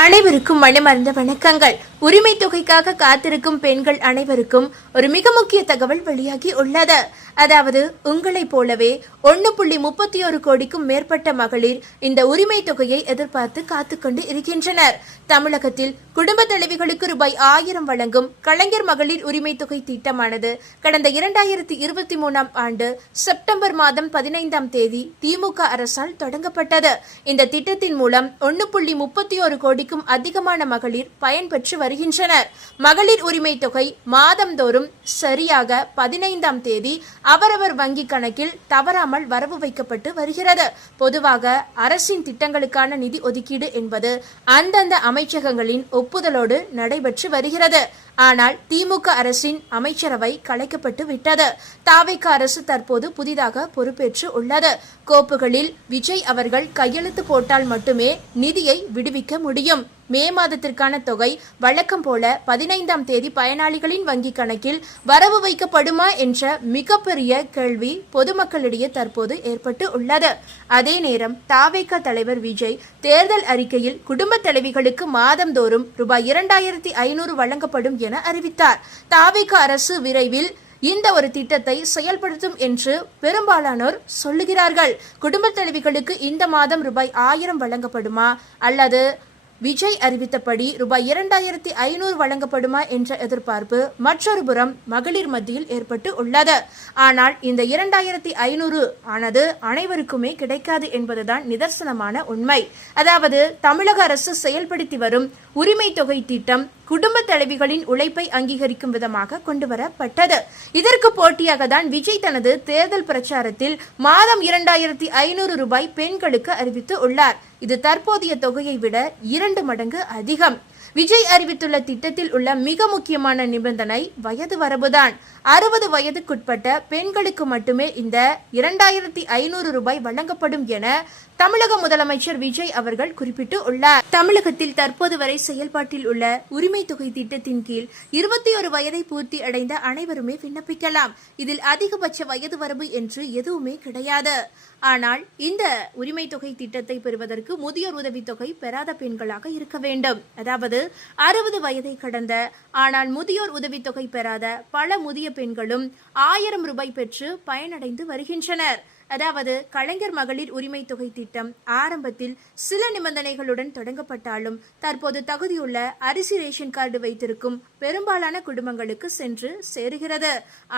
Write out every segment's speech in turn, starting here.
அனைவருக்கும் மனமார்ந்த வணக்கங்கள். உரிமை தொகைக்காக காத்திருக்கும் பெண்கள் அனைவருக்கும் ஒரு மிக முக்கிய தகவல் வெளியாகி உள்ளது. அதாவது உங்களைப் போலவே 1.31 கோடிக்கும் மேற்பட்ட மகளிர் இந்த உரிமை தொகையை எதிர்பார்த்து காத்துக்கொண்டு இருக்கின்றனர். தமிழகத்தில் குடும்ப தலைவிகளுக்கு ரூபாய் 1000 வழங்கும் கலைஞர் மகளிர் உரிமை தொகை திட்டமானது கடந்த 2023 ஆண்டு செப்டம்பர் மாதம் 15ஆம் தேதி திமுக அரசால் தொடங்கப்பட்டது. இந்த திட்டத்தின் மூலம் 1.31 கோடிக்கும் அதிகமான மகளிர் பயன்பெற்று வருகின்றனர். மகளிர் உரிமை தொகை மாதந்தோறும் சரியாக 15ஆம் தேதி அவரவர் வங்கி கணக்கில் தவறாமல் வரவு வைக்கப்பட்டு வருகிறது. பொதுவாக அரசின் திட்டங்களுக்கான நிதி ஒதுக்கீடு என்பது அந்தந்த அமைச்சகங்களின் ஒப்புதலோடு நடைபெற்று வருகிறது. ஆனால் திமுக அரசின் அமைச்சரவை கலைக்கப்பட்டு விட்டது. தாவேக அரசு தற்போது புதிதாக பொறுப்பேற்று உள்ளது. கோப்புகளில் விஜய் அவர்கள் கையெழுத்து போட்டால் மட்டுமே நிதியை விடுவிக்க முடியும். மே மாதத்திற்கான தொகை வழக்கம் போல 15ஆம் தேதி பயனாளிகளின் வங்கி கணக்கில் வரவு வைக்கப்படுமா என்ற மிகப்பெரிய கேள்வி பொதுமக்களிடையே தற்போது ஏற்பட்டு உள்ளது. அதே நேரம் தாவேக தலைவர் விஜய் தேர்தல் அறிக்கையில் குடும்ப தலைவிகளுக்கு மாதந்தோறும் ரூபாய் 2500 வழங்கப்படும் என அறிவித்தார். தாவேக அரசு விரைவில் இந்த ஒரு திட்டத்தை செயல்படுத்தும் என்று பெரும்பாலானோர் சொல்லுகிறார்கள். குடும்ப தலைவிகளுக்கு இந்த மாதம் ரூபாய் 1000 வழங்கப்படுமா அல்லது விஜய் அறிவித்தபடி ரூபாய் 2500 வழங்கப்படுமா என்ற எதிர்பார்ப்பு மற்றொரு புறம் மகளிர் மத்தியில் ஏற்பட்டு உள்ளது. ஆனால் இந்த 2500 ஆனது அனைவருக்குமே கிடைக்காது என்பதுதான் நிதர்சனமான உண்மை. அதாவது தமிழக அரசு செயல்படுத்தி வரும் உரிமை தொகை திட்டம் குடும்ப தலைவிகளின் உழைப்பை அங்கீகரிக்கும் விதமாக கொண்டு வரப்பட்டது. இதற்கு போட்டியாக தான் விஜய் தனது தேர்தல் பிரச்சாரத்தில் மாதம் 2500 ரூபாய் பெண்களுக்கு அறிவித்து உள்ளார். இது தற்போதைய தொகையை விட 2 மடங்கு அதிகம். விஜய் அறிவித்துள்ள திட்டத்தில் உள்ள மிக முக்கியமான நிபந்தனை வயது வரம்புதான். 60 வயதுக்குட்பட்ட பெண்களுக்கு மட்டுமே இந்த 2500 ரூபாய் வழங்கப்படும் என தமிழக முதலமைச்சர் விஜய் அவர்கள் குறிப்பிட்டு உள்ளார். தமிழகத்தில் தற்போது வரை செயல்பாட்டில் உள்ள உரிமை தொகை திட்டத்தின் கீழ் 21 வயதை பூர்த்தி அடைந்த அனைவருமே விண்ணப்பிக்கலாம். இதில் அதிகபட்ச வயது வரம்பு என்று எதுவுமே கிடையாது. ஆனால் இந்த உரிமை தொகை திட்டத்தை பெறுவதற்கு முதியோர் உதவித்தொகை பெறாத பெண்களாக இருக்க வேண்டும். அதாவது 60 வயதை கடந்த ஆனால் முதியோர் உதவித்தொகை பெறாத பல முதிய பெண்களும் 1000 ரூபாய் பெற்று பயனடைந்து வருகின்றனர். அதாவது கலைஞர் மகளிர் உரிமை தொகை திட்டம் ஆரம்பத்தில் சில நிபந்தனைகளுடன் தொடங்கப்பட்டாலும் தற்போது தகுதியுள்ள அரிசி ரேஷன் கார்டு வைத்திருக்கும் பெரும்பாலான குடும்பங்களுக்கு சென்று சேருகிறது.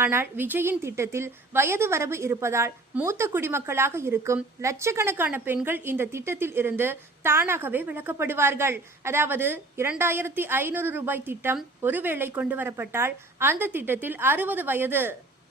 ஆனால் விஜயின் திட்டத்தில் வயது வரம்பு இருப்பதால் மூத்த குடிமக்களாக இருக்கும் லட்சக்கணக்கான பெண்கள் இந்த திட்டத்தில் இருந்து தானாகவே விலக்கப்படுவார்கள். அதாவது 2500 ரூபாய் திட்டம் ஒருவேளை கொண்டு வரப்பட்டால் அந்த திட்டத்தில் 60 வயது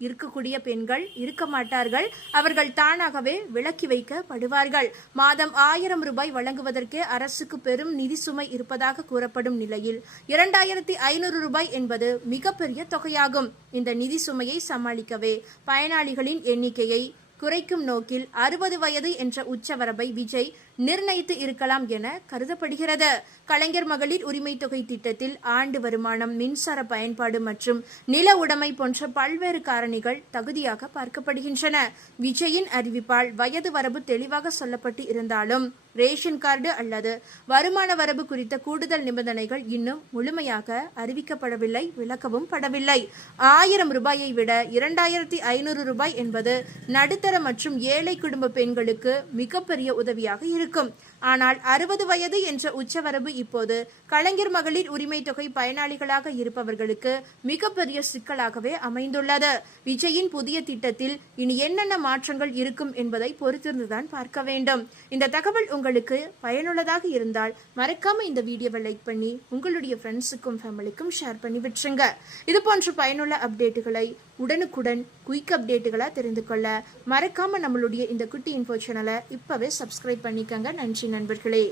இருக்கக்கூடிய பெண்கள் இருக்க மாட்டார்கள். அவர்கள் தானாகவே விலக்கி வைக்கப்படுவார்கள். மாதம் 1000 ரூபாய் வழங்குவதற்கே அரசுக்கு பெரும் நிதி சுமை இருப்பதாக கூறப்படும் நிலையில் 2500 ரூபாய் என்பது மிகப்பெரிய தொகையாகும். இந்த நிதி சுமையை சமாளிக்கவே பயனாளிகளின் எண்ணிக்கையை குறைக்கும் நோக்கில் 60 வயது என்ற உச்சவரம்பை விஜய் நிர்ணயித்து இருக்கலாம் என கருதப்படுகிறது. கலைஞர் மகளிர் உரிமை தொகை திட்டத்தில் ஆண்டு வருமானம், மின்சார பயன்பாடு மற்றும் நில உடைமை போன்ற பல்வேறு காரணிகள் தகுதியாக பார்க்கப்படுகின்றன. விஜயின் அறிவிப்பால் வயது வரம்பு தெளிவாக சொல்லப்பட்டு இருந்தாலும் ரேஷன் கார்டு அல்லது வருமான வரம்பு குறித்த கூடுதல் நிபந்தனைகள் இன்னும் முழுமையாக அறிவிக்கப்படவில்லை, விளக்கவும் படவில்லை. 1000 ரூபாயை விட 2500 ரூபாய் என்பது நடுத்தர மற்றும் ஏழை குடும்ப பெண்களுக்கு மிகப்பெரிய உதவியாக இருக்கும். ஆனால் 60 வயது என்ற உச்சவரம்பு இப்போது கலைஞர் மகளிர் உரிமை தொகை பயனாளிகளாக இருப்பவர்களுக்கு மிகப்பெரிய சிக்கலாகவே அமைந்துள்ளது. விஜயின் புதிய திட்டத்தில் இனி என்னென்ன மாற்றங்கள் இருக்கும் என்பதை பொறுத்திருந்துதான் பார்க்க வேண்டும். இந்த தகவல் உங்களுக்கு பயனுள்ளதாக இருந்தால் மறக்காம இந்த வீடியோவை லைக் பண்ணி உங்களுடைய ஃப்ரெண்ட்ஸுக்கும் ஃபேமிலிக்கும் ஷேர் பண்ணி விட்டுருங்க. இது போன்ற பயனுள்ள அப்டேட்டுகளை உடனுக்குடன் குயிக் அப்டேட்டுகளா தெரிந்து கொள்ள மறக்காம நம்மளுடைய இந்த குட்டி இன்ஃபோ சேனலை இப்பவே சப்ஸ்கிரைப் பண்ணிக்கங்க. நன்றி நண்பர்களே.